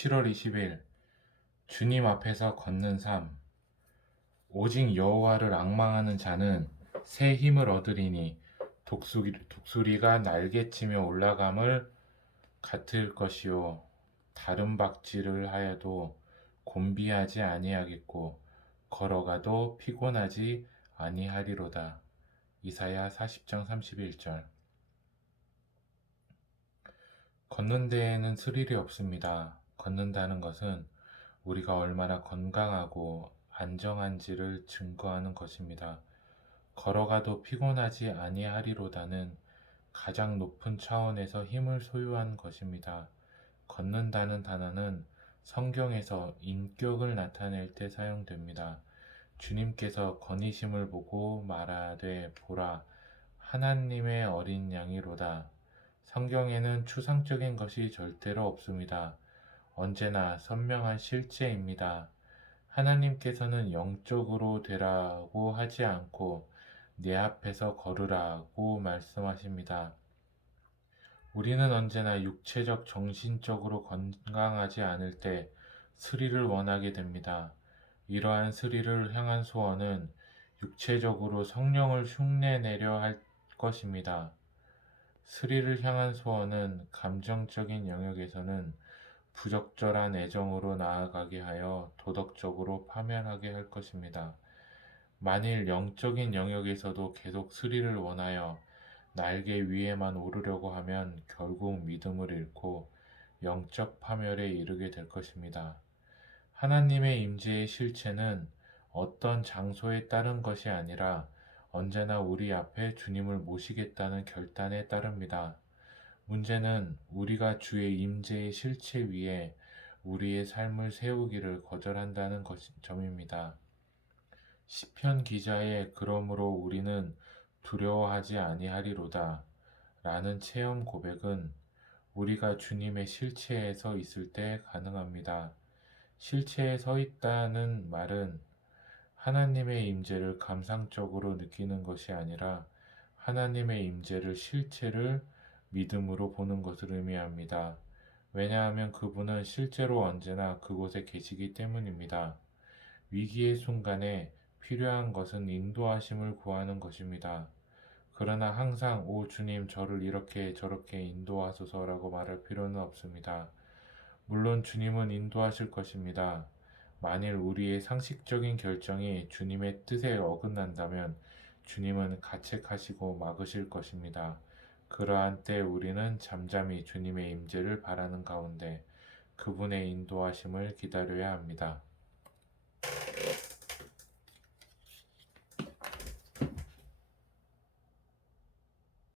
7월 20일 주님 앞에서 걷는 삶. 오직 여호와를 앙망하는 자는 새 힘을 얻으리니 독수리가 날개치며 올라감을 같을 것이요 다른 박질을 하여도 곤비하지 아니하겠고 걸어가도 피곤하지 아니하리로다. 이사야 40장 31절. 걷는 데에는 스릴이 없습니다. 걷는다는 것은 우리가 얼마나 건강하고 안정한지를 증거하는 것입니다. 걸어가도 피곤하지 아니하리로다는 가장 높은 차원에서 힘을 소유한 것입니다. 걷는다는 단어는 성경에서 인격을 나타낼 때 사용됩니다. 주님께서 거니심을 보고 말하되 보라 하나님의 어린 양이로다. 성경에는 추상적인 것이 절대로 없습니다. 언제나 선명한 실제입니다. 하나님께서는 영적으로 되라고 하지 않고 내 앞에서 걸으라고 말씀하십니다. 우리는 언제나 육체적, 정신적으로 건강하지 않을 때 스릴을 원하게 됩니다. 이러한 스릴을 향한 소원은 육체적으로 성령을 흉내내려 할 것입니다. 스릴을 향한 소원은 감정적인 영역에서는 부적절한 애정으로 나아가게 하여 도덕적으로 파멸하게 할 것입니다. 만일 영적인 영역에서도 계속 스릴을 원하여 날개 위에만 오르려고 하면 결국 믿음을 잃고 영적 파멸에 이르게 될 것입니다. 하나님의 임재의 실체는 어떤 장소에 따른 것이 아니라 언제나 우리 앞에 주님을 모시겠다는 결단에 따릅니다. 문제는 우리가 주의 임재의 실체 위에 우리의 삶을 세우기를 거절한다는 점입니다. 시편 기자의 그러므로 우리는 두려워하지 아니하리로다 라는 체험 고백은 우리가 주님의 실체에 서 있을 때 가능합니다. 실체에 서 있다는 말은 하나님의 임재를 감상적으로 느끼는 것이 아니라 하나님의 임재를 실체를 믿음으로 보는 것을 의미합니다. 왜냐하면 그분은 실제로 언제나 그곳에 계시기 때문입니다. 위기의 순간에 필요한 것은 인도하심을 구하는 것입니다. 그러나 항상 오 주님 저를 이렇게 저렇게 인도하소서라고 말할 필요는 없습니다. 물론 주님은 인도하실 것입니다. 만일 우리의 상식적인 결정이 주님의 뜻에 어긋난다면 주님은 가책하시고 막으실 것입니다. 그러한 때 우리는 잠잠히 주님의 임재를 바라는 가운데 그분의 인도하심을 기다려야 합니다.